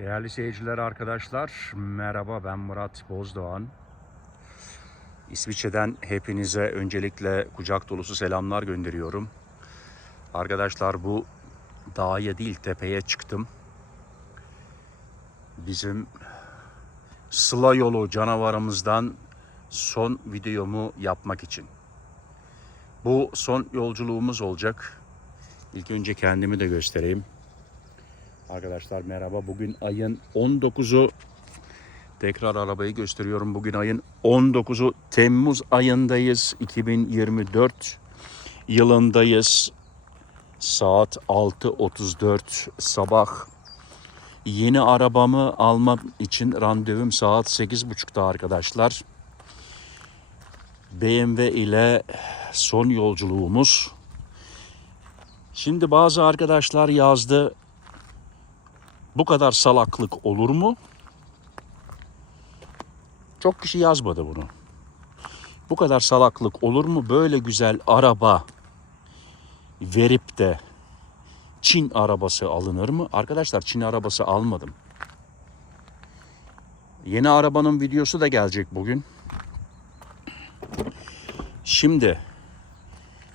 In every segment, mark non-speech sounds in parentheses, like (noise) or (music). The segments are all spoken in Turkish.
Değerli seyirciler, arkadaşlar, merhaba ben Murat Bozdoğan. İsviçre'den hepinize öncelikle kucak dolusu selamlar gönderiyorum. Arkadaşlar bu dağa değil tepeye çıktım. Bizim Sıla yolu canavarımızdan son videomu yapmak için. Bu son yolculuğumuz olacak. İlk önce kendimi de göstereyim. Arkadaşlar merhaba. Bugün ayın 19'u. Tekrar arabayı gösteriyorum. Bugün ayın 19'u Temmuz ayındayız. 2024 yılındayız. Saat 6.34 sabah. Yeni arabamı almam için randevum saat 8.30'da arkadaşlar. BMW ile son yolculuğumuz. Şimdi bazı arkadaşlar yazdı bu kadar salaklık olur mu? Çok kişi yazmadı bunu. Bu kadar salaklık olur mu? Böyle güzel araba verip de Çin arabası alınır mı? Arkadaşlar Çin arabası almadım. Yeni arabanın videosu da gelecek bugün. Şimdi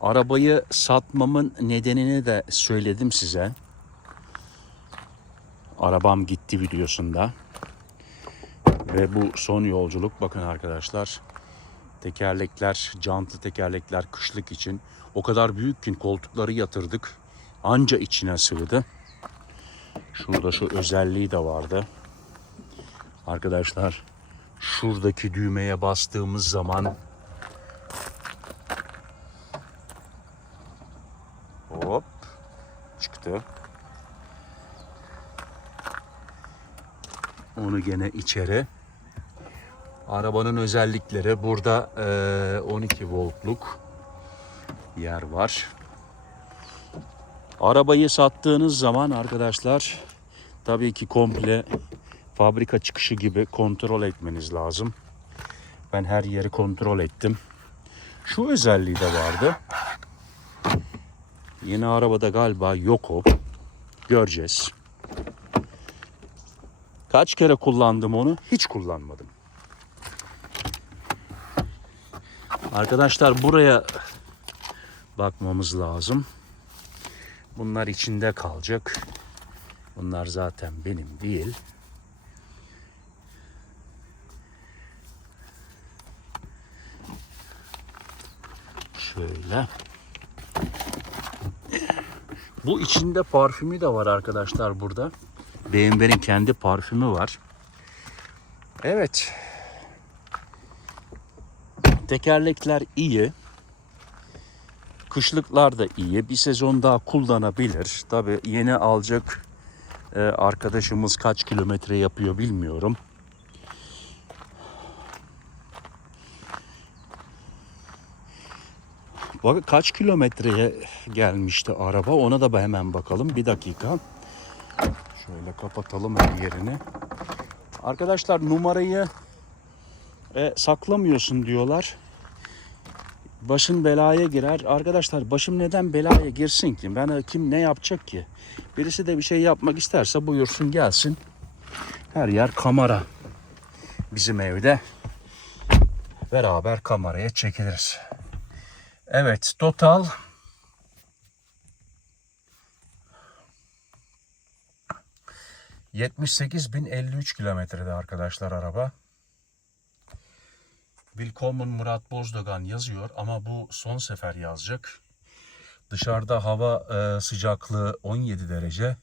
arabayı satmamın nedenini de söyledim size arabam gitti videosunda. Ve bu son yolculuk bakın arkadaşlar. Tekerlekler, jantlı tekerlekler kışlık için o kadar büyük ki koltukları yatırdık. Anca içine sığdı. Şurada şu özelliği de vardı. Arkadaşlar şuradaki düğmeye bastığımız zaman hop çıktı. Onu gene içeri. Arabanın özellikleri burada eee, 12 voltluk yer var. Arabayı sattığınız zaman arkadaşlar tabii ki komple fabrika çıkışı gibi kontrol etmeniz lazım. Ben her yeri kontrol ettim. Şu özelliği de vardı. Yeni arabada galiba yok o. Göreceğiz. Kaç kere kullandım onu? Hiç kullanmadım. Arkadaşlar buraya bakmamız lazım. Bunlar içinde kalacak. Bunlar zaten benim değil. Şöyle. Bu içinde parfümü de var arkadaşlar burada. BMW'nin kendi parfümü var. Evet. Tekerlekler iyi. Kışlıklar da iyi. Bir sezon daha kullanabilir. Tabi yeni alacak e, arkadaşımız kaç kilometre yapıyor bilmiyorum. Bak kaç kilometreye gelmişti araba ona da hemen bakalım. Bir dakika. Şöyle kapatalım her yerini. Arkadaşlar numarayı e, saklamıyorsun diyorlar. Başın belaya girer. Arkadaşlar başım neden belaya girsin ki? Ben kim ne yapacak ki? Birisi de bir şey yapmak isterse buyursun gelsin. Her yer kamera. Bizim evde beraber kameraya çekiliriz. Evet total 78.053 kilometrede arkadaşlar araba. Willkommen Murat Bozdogan yazıyor ama bu son sefer yazacak. Dışarıda hava e, sıcaklığı 17 derece.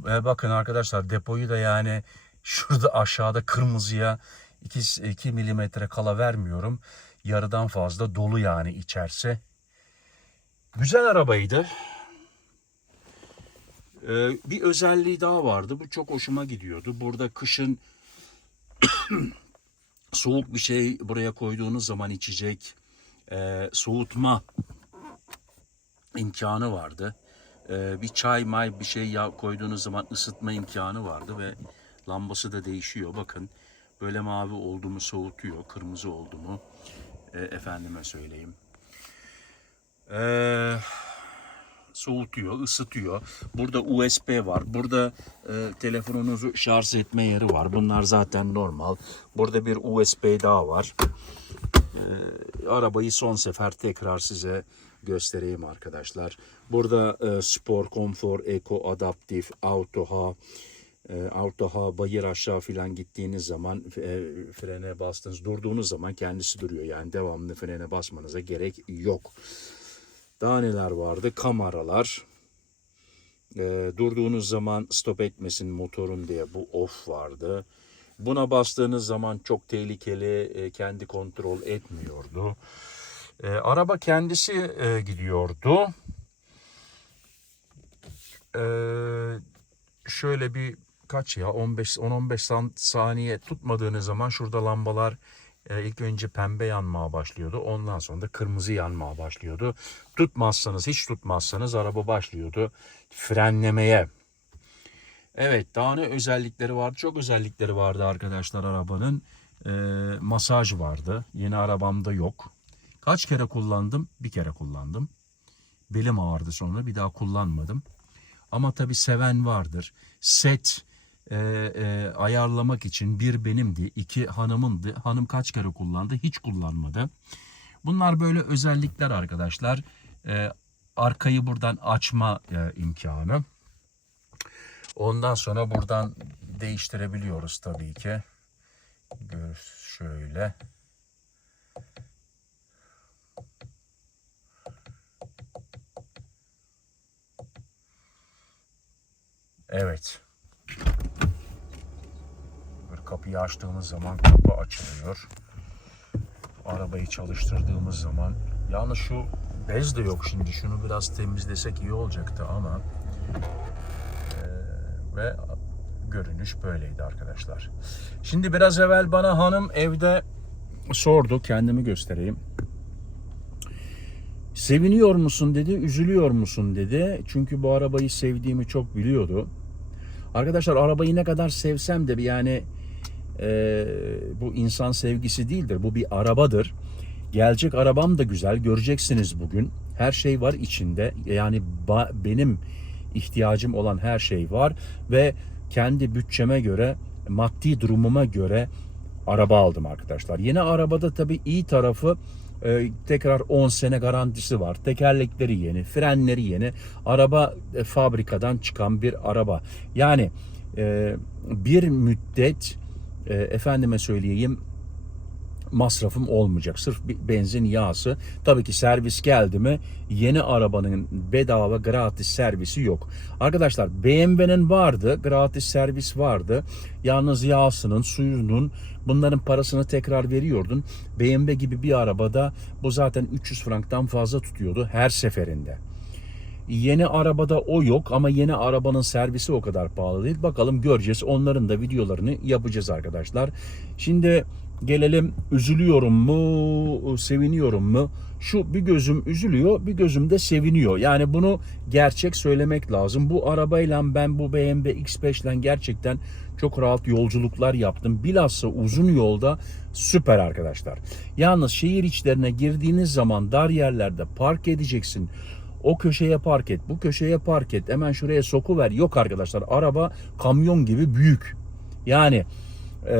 Ve bakın arkadaşlar depoyu da yani şurada aşağıda kırmızıya 2, 2 milimetre kala vermiyorum. Yarıdan fazla dolu yani içerisi. Güzel arabaydı. Ee, bir özelliği daha vardı. Bu çok hoşuma gidiyordu. Burada kışın (coughs) soğuk bir şey buraya koyduğunuz zaman içecek e, soğutma imkanı vardı. E, bir çay may bir şey ya koyduğunuz zaman ısıtma imkanı vardı ve lambası da değişiyor. Bakın böyle mavi oldu mu soğutuyor, kırmızı oldu mu e, efendime söyleyeyim. Eee soğutuyor, ısıtıyor. Burada USB var. Burada e, telefonunuzu şarj etme yeri var. Bunlar zaten normal. Burada bir USB daha var. E, arabayı son sefer tekrar size göstereyim arkadaşlar. Burada e, spor, konfor, eko, adaptif, autoha, e, autoha, bayır aşağı filan gittiğiniz zaman e, frene bastınız, durduğunuz zaman kendisi duruyor. Yani devamlı frene basmanıza gerek yok. Daha neler vardı? Kameralar. E, durduğunuz zaman stop etmesin motorun diye bu off vardı. Buna bastığınız zaman çok tehlikeli, e, kendi kontrol etmiyordu. E, araba kendisi e, gidiyordu. E, şöyle bir kaç ya 15 10-15 saniye tutmadığınız zaman şurada lambalar ilk önce pembe yanmaya başlıyordu. Ondan sonra da kırmızı yanmaya başlıyordu. Tutmazsanız hiç tutmazsanız araba başlıyordu frenlemeye. Evet daha ne özellikleri vardı? Çok özellikleri vardı arkadaşlar arabanın. E, masaj vardı. Yeni arabamda yok. Kaç kere kullandım? Bir kere kullandım. Belim ağrıdı sonra bir daha kullanmadım. Ama tabii seven vardır. Set e, e, ayarlamak için bir benimdi, iki hanımındı. Hanım kaç kere kullandı? Hiç kullanmadı. Bunlar böyle özellikler arkadaşlar. E, arkayı buradan açma e, imkanı. Ondan sonra buradan değiştirebiliyoruz tabii ki. Şöyle. Evet. Kapıyı açtığımız zaman kapı açılıyor. Arabayı çalıştırdığımız zaman. Yalnız şu bez de yok şimdi. Şunu biraz temizlesek iyi olacaktı ama eee, ve görünüş böyleydi arkadaşlar. Şimdi biraz evvel bana hanım evde sordu. Kendimi göstereyim. Seviniyor musun dedi, üzülüyor musun dedi. Çünkü bu arabayı sevdiğimi çok biliyordu. Arkadaşlar arabayı ne kadar sevsem de yani e, bu insan sevgisi değildir. Bu bir arabadır. Gelecek arabam da güzel. Göreceksiniz bugün. Her şey var içinde. Yani benim ihtiyacım olan her şey var ve kendi bütçeme göre, maddi durumuma göre araba aldım arkadaşlar. Yeni arabada tabii iyi tarafı e, tekrar 10 sene garantisi var. Tekerlekleri yeni, frenleri yeni. Araba e, fabrikadan çıkan bir araba. Yani e, bir müddet e, efendime söyleyeyim masrafım olmayacak. Sırf benzin yağsı. Tabii ki servis geldi mi yeni arabanın bedava gratis servisi yok. Arkadaşlar BMW'nin vardı. Gratis servis vardı. Yalnız yağsının, suyunun bunların parasını tekrar veriyordun. BMW gibi bir arabada bu zaten 300 franktan fazla tutuyordu her seferinde. Yeni arabada o yok ama yeni arabanın servisi o kadar pahalı değil. Bakalım göreceğiz. Onların da videolarını yapacağız arkadaşlar. Şimdi gelelim üzülüyorum mu, seviniyorum mu? Şu bir gözüm üzülüyor, bir gözüm de seviniyor. Yani bunu gerçek söylemek lazım. Bu arabayla ben bu BMW X5 ile gerçekten çok rahat yolculuklar yaptım. Bilhassa uzun yolda süper arkadaşlar. Yalnız şehir içlerine girdiğiniz zaman dar yerlerde park edeceksin. O köşeye park et, bu köşeye park et, hemen şuraya sokuver. Yok arkadaşlar araba kamyon gibi büyük. Yani e,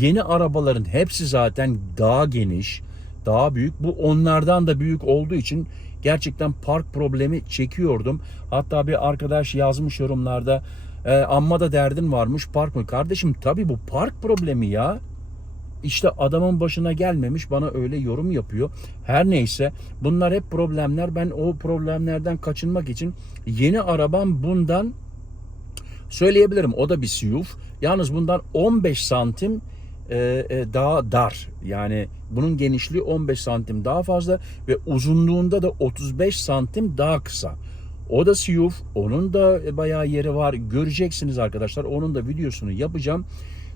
yeni arabaların hepsi zaten daha geniş, daha büyük. Bu onlardan da büyük olduğu için gerçekten park problemi çekiyordum. Hatta bir arkadaş yazmış yorumlarda e, amma da derdin varmış park mı? Kardeşim tabii bu park problemi ya. İşte adamın başına gelmemiş bana öyle yorum yapıyor. Her neyse bunlar hep problemler. Ben o problemlerden kaçınmak için yeni arabam bundan söyleyebilirim. O da bir Siyuf. Yalnız bundan 15 santim e, e, daha dar. Yani bunun genişliği 15 santim daha fazla ve uzunluğunda da 35 santim daha kısa. O da Siyuf. Onun da bayağı yeri var. Göreceksiniz arkadaşlar. Onun da videosunu yapacağım.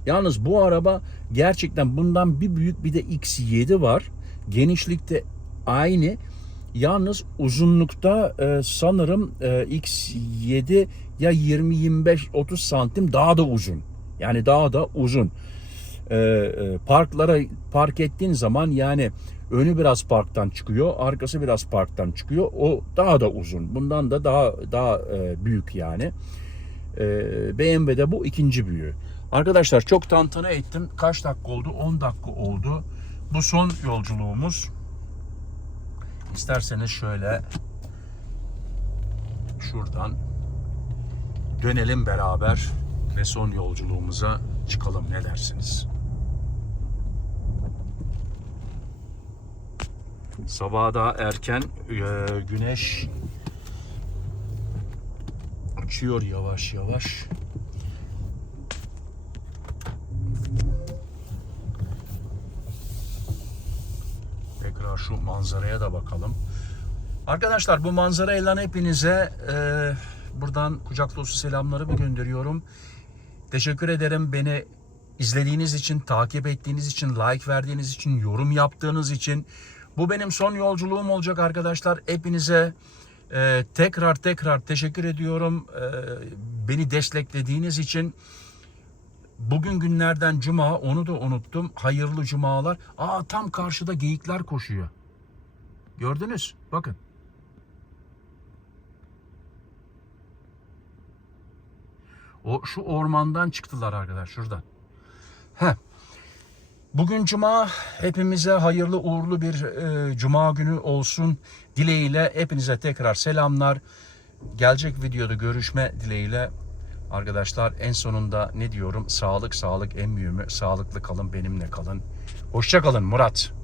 Yalnız bu araba gerçekten bundan bir büyük bir de X7 var. Genişlikte aynı. Yalnız uzunlukta e, sanırım e, X7 ya 20-25-30 santim daha da uzun. Yani daha da uzun. E, e, parklara park ettiğin zaman yani Önü biraz parktan çıkıyor, arkası biraz parktan çıkıyor. O daha da uzun. Bundan da daha daha e, büyük yani. E, BMW'de bu ikinci büyüğü. Arkadaşlar çok tantana ettim. Kaç dakika oldu? 10 dakika oldu. Bu son yolculuğumuz. İsterseniz şöyle şuradan dönelim beraber ve son yolculuğumuza çıkalım. Ne dersiniz? Sabah da erken e, güneş açıyor yavaş yavaş. Tekrar şu manzaraya da bakalım. Arkadaşlar bu manzarayla hepinize e, buradan kucak dolusu selamlarımı gönderiyorum. Teşekkür ederim beni izlediğiniz için, takip ettiğiniz için, like verdiğiniz için, yorum yaptığınız için. Bu benim son yolculuğum olacak arkadaşlar. Hepinize e, tekrar tekrar teşekkür ediyorum. E, beni desteklediğiniz için. Bugün günlerden cuma onu da unuttum. Hayırlı cumalar. Aa tam karşıda geyikler koşuyor. Gördünüz? Bakın. O şu ormandan çıktılar arkadaş şuradan. Heh. Bugün cuma hepimize hayırlı uğurlu bir e, cuma günü olsun dileğiyle hepinize tekrar selamlar. Gelecek videoda görüşme dileğiyle arkadaşlar en sonunda ne diyorum sağlık sağlık en mühimi sağlıklı kalın benimle kalın. Hoşça kalın Murat.